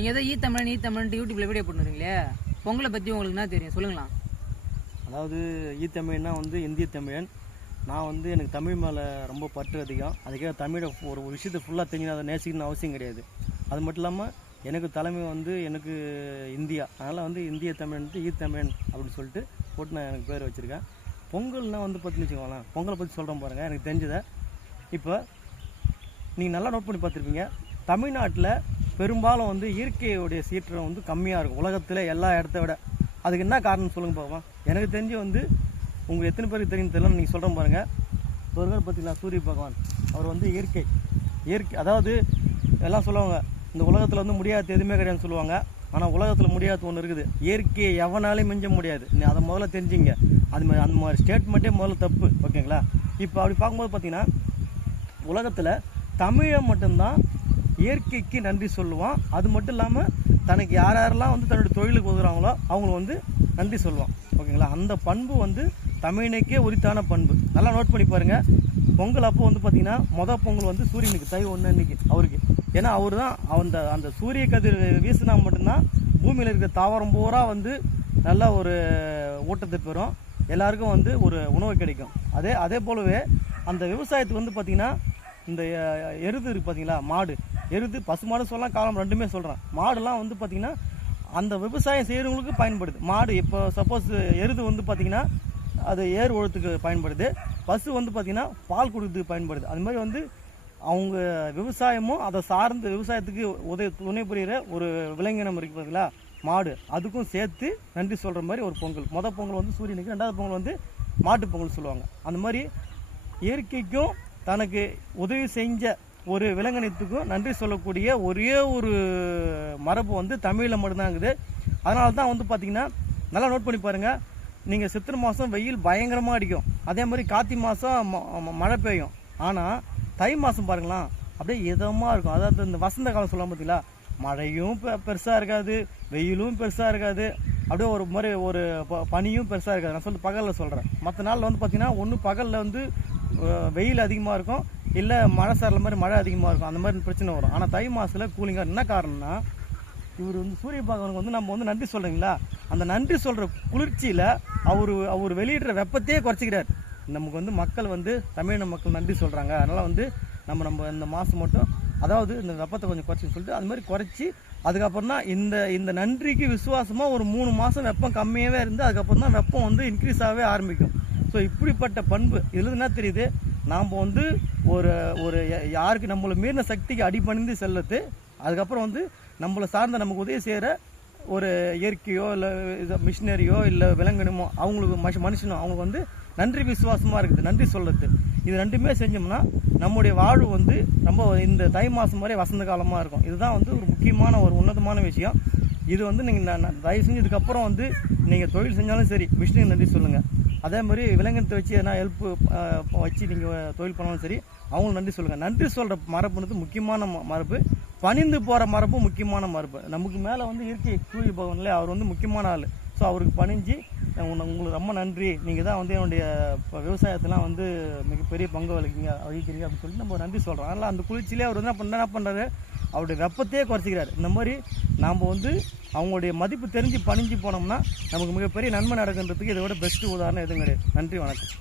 நீங்கள் ஏதோ ஈத்தமிழன் யூடியூப்ல வீடியோ போட்டுருங்களே, பொங்கலை பற்றி உங்களுக்கு என்ன தெரியும் சொல்லுங்களா? அதாவது ஈத்தமிழ்னா வந்து இந்திய தமிழன். நான் வந்து எனக்கு தமிழ் மேலே ரொம்ப பற்று அதிகம். அதுக்காக தமிழை ஒரு விஷயத்தை ஃபுல்லாக தெரிஞ்சு அதை நேசிக்கணும்னு அவசியம் கிடையாது. அது மட்டும் இல்லாமல் எனக்கு தலைமை வந்து எனக்கு இந்தியா, அதனால் வந்து இந்திய தமிழன்ட்டு ஈத்தமிழன் அப்படின்னு சொல்லிட்டு போட்டு நான் எனக்கு பேர் வச்சுருக்கேன். பொங்கல்னால் வந்து பார்த்துன்னு வச்சுக்கோங்களேன், பொங்கலை பற்றி சொல்கிறேன் பாருங்கள். எனக்கு தெரிஞ்சதை இப்போ நீங்கள் நல்லா நோட் பண்ணி பார்த்துருப்பீங்க. தமிழ்நாட்டில் பெரும்பாலும் வந்து இயற்கையுடைய சீற்றம் வந்து கம்மியாக இருக்கும் உலகத்தில் எல்லா இடத்த விட. அதுக்கு என்ன காரணம் சொல்லுங்க பார்ப்போம். எனக்கு தெரிஞ்சு வந்து உங்களுக்கு எத்தனை பேருக்கு தெரியும் தெரியல, நீங்கள் சொல்கிறேன் பாருங்கள். ஒரு பேர் பார்த்தீங்களா, சூரிய பகவான். அவர் வந்து இயற்கை அதாவது எல்லாம் சொல்லுவாங்க இந்த உலகத்தில் வந்து முடியாது எதுவுமே கிடையாதுன்னு சொல்லுவாங்க. ஆனால் உலகத்தில் முடியாத ஒன்று இருக்குது, இயற்கையை எவனாலையும் மிஞ்ச முடியாது. அதை முதல்ல தெரிஞ்சுங்க. அந்த மாதிரி ஸ்டேட்மெண்ட்டே முதல்ல தப்பு, ஓகேங்களா? இப்போ அப்படி பார்க்கும்போது பார்த்தீங்கன்னா உலகத்தில் தமிழை மட்டும்தான் இயற்கைக்கு நன்றி சொல்லுவான். அது மட்டும் இல்லாமல் தனக்கு யாரெல்லாம் வந்து தன்னுடைய தொழிலுக்கு உதவுறாங்களோ அவங்களுக்கு வந்து நன்றி சொல்லுவான், ஓகேங்களா? அந்த பண்பு வந்து தமிழனுக்கே உரித்தான பண்பு. நல்லா நோட் பண்ணி பாருங்கள். பொங்கல் அப்போ வந்து பார்த்தீங்கன்னா மொதல் பொங்கல் வந்து சூரியனுக்கு, தை 1 அன்னைக்கு அவருக்கு. ஏன்னா அவர் தான் அந்த சூரிய கதிர் வீசினா மட்டும்தான் பூமியில் இருக்கிற தாவரம் பூரா வந்து நல்ல ஒரு ஊட்டத்தை பெறும், எல்லாருக்கும் வந்து ஒரு உணவு கிடைக்கும். அதே போலவே அந்த விவசாயத்துக்கு வந்து பார்த்திங்கன்னா இந்த எருது இருக்குது பார்த்தீங்களா, மாடு, எருது, பசுமாடு சொல்லலாம், காலம் ரெண்டுமே சொல்கிறேன். மாடுலாம் வந்து பார்த்திங்கன்னா அந்த விவசாயம் செய்கிறவங்களுக்கு பயன்படுது. மாடு இப்போ சப்போஸ் எருது வந்து பார்த்திங்கன்னா அது ஏர் உழத்துக்கு பயன்படுது, பசு வந்து பார்த்திங்கன்னா பால் கொடுக்கறதுக்கு பயன்படுது. அது மாதிரி வந்து அவங்க விவசாயமும் அதை சார்ந்த விவசாயத்துக்கு துணை புரிகிற ஒரு விலங்கினம் இருக்குது பார்த்தீங்களா, மாடு, அதுக்கும் சேர்த்து நன்றி சொல்கிற மாதிரி ஒரு பொங்கல். மொதல் பொங்கல் வந்து சூரியனுக்கு, ரெண்டாவது பொங்கல் வந்து மாட்டு பொங்கல் சொல்லுவாங்க. அந்த மாதிரி இயற்கைக்கும் தனக்கு உதவி செஞ்ச ஒரு விலங்கினத்துக்கும் நன்றி சொல்லக்கூடிய ஒரே ஒரு மரபு வந்து தமிழில் மட்டும்தான் இருக்குது. அதனால தான் வந்து பார்த்திங்கன்னா நல்லா நோட் பண்ணி பாருங்கள். நீங்கள் சித்திரை மாதம் வெயில் பயங்கரமாக அடிக்கும், அதே மாதிரி கார்த்திகை மாதம் மழை பெய்யும். ஆனால் தை மாதம் பாருங்களா அப்படியே இதமாக இருக்கும். அதாவது இந்த வசந்த காலம் சொல்லலாம் பார்த்தீங்களா, மழையும் பெருசாக இருக்காது, வெயிலும் பெருசாக இருக்காது, அப்படியே ஒரு மாதிரி ஒரு பனியும் பெருசாக இருக்காது. நான் சொல்லிட்டு பகலில் சொல்கிறேன். மற்ற நாளில் வந்து பார்த்திங்கன்னா ஒன்று பகலில் வந்து வெயில் அதிகமாக இருக்கும், இல்லை மழை சாரல மாதிரி மழை அதிகமாக இருக்கும், அந்த மாதிரி பிரச்சனை வரும். ஆனால் தை மாதத்தில் கூலிங்காக. என்ன காரணம்னா இவர் வந்து சூரிய பகவானுக்கு வந்து நம்ம வந்து நன்றி சொல்கிறீங்களா, அந்த நன்றி சொல்கிற குளிர்ச்சியில் அவர் வெளியிடுற வெப்பத்தையே குறைச்சிக்கிறார். நமக்கு வந்து மக்கள் வந்து தமிழின மக்கள் நன்றி சொல்கிறாங்க, அதனால் வந்து நம்ம இந்த மாதம் மட்டும் அதாவது இந்த வெப்பத்தை கொஞ்சம் குறைச்சின்னு சொல்லிட்டு அது மாதிரி குறைச்சி அதுக்கப்புறம் தான் இந்த நன்றிக்கு விசுவாசமாக ஒரு 3 மாதம் வெப்பம் கம்மியாகவே இருந்து அதுக்கப்புறம் தான் வெப்பம் வந்து இன்க்ரீஸ் ஆகவே ஆரம்பிக்கும். ஸோ இப்படிப்பட்ட பண்பு இதில் என்ன தெரியுது, நாம் வந்து ஒரு யாருக்கு நம்மளை மீறின சக்திக்கு அடிபணிந்து செல்லுறது, அதுக்கப்புறம் வந்து நம்மளை சார்ந்த நமக்கு உதவி செய்கிற ஒரு இயற்கையோ இல்லை மிஷினரியோ இல்லை விலங்கினமோ அவங்களுக்கு மனுஷனோ அவங்களுக்கு வந்து நன்றி விசுவாசமாக இருக்குது, நன்றி சொல்கிறது. இது ரெண்டுமே செஞ்சோம்னா நம்முடைய வாழ்வு வந்து ரொம்ப இந்த தை மாதம் மாதிரி வசந்த காலமாக இருக்கும். இதுதான் வந்து ஒரு முக்கியமான ஒரு உன்னதமான விஷயம். இது வந்து நீங்கள் தயவு செஞ்சு இதுக்கப்புறம் வந்து நீங்கள் தொழில் செஞ்சாலும் சரி மிஷினுக்கு நன்றி சொல்லுங்கள். அதே மாதிரி விலங்கினத்தை வச்சு எதனா ஹெல்ப் வச்சு நீங்கள் தொழில் பண்ணாலும் சரி அவங்களும் நன்றி சொல்லுங்கள். நன்றி சொல்கிற மரபுன்றது முக்கியமான மரபு. பணிந்து போகிற மரபும் முக்கியமான மரபு. நமக்கு மேலே வந்து இயற்கை சூரிய பகவான்ல அவர் வந்து முக்கியமான ஆள். ஸோ அவருக்கு பணிஞ்சு உங்களுக்கு ரொம்ப நன்றி, நீங்கள் தான் வந்து என்னுடைய விவசாயத்தெலாம் வந்து மிகப்பெரிய பங்கு வகிக்கிறீங்க அப்படின்னு சொல்லிட்டு நம்ம நன்றி சொல்கிறோம். அதனால் அந்த குளிர்ச்சியிலே அவர் என்ன பண்ணுறாரு, அவருடைய வெப்பத்தையே குறைச்சிக்கிறாரு. இந்த மாதிரி நாம் வந்து அவங்களுடைய மதிப்பு தெரிஞ்சு பணிஞ்சு போனோம்னா நமக்கு மிகப்பெரிய நன்மை நடக்குன்றதுக்கு இதை விட பெஸ்ட்டு உதாரணம் எதுவும் கிடையாது. நன்றி, வணக்கம்.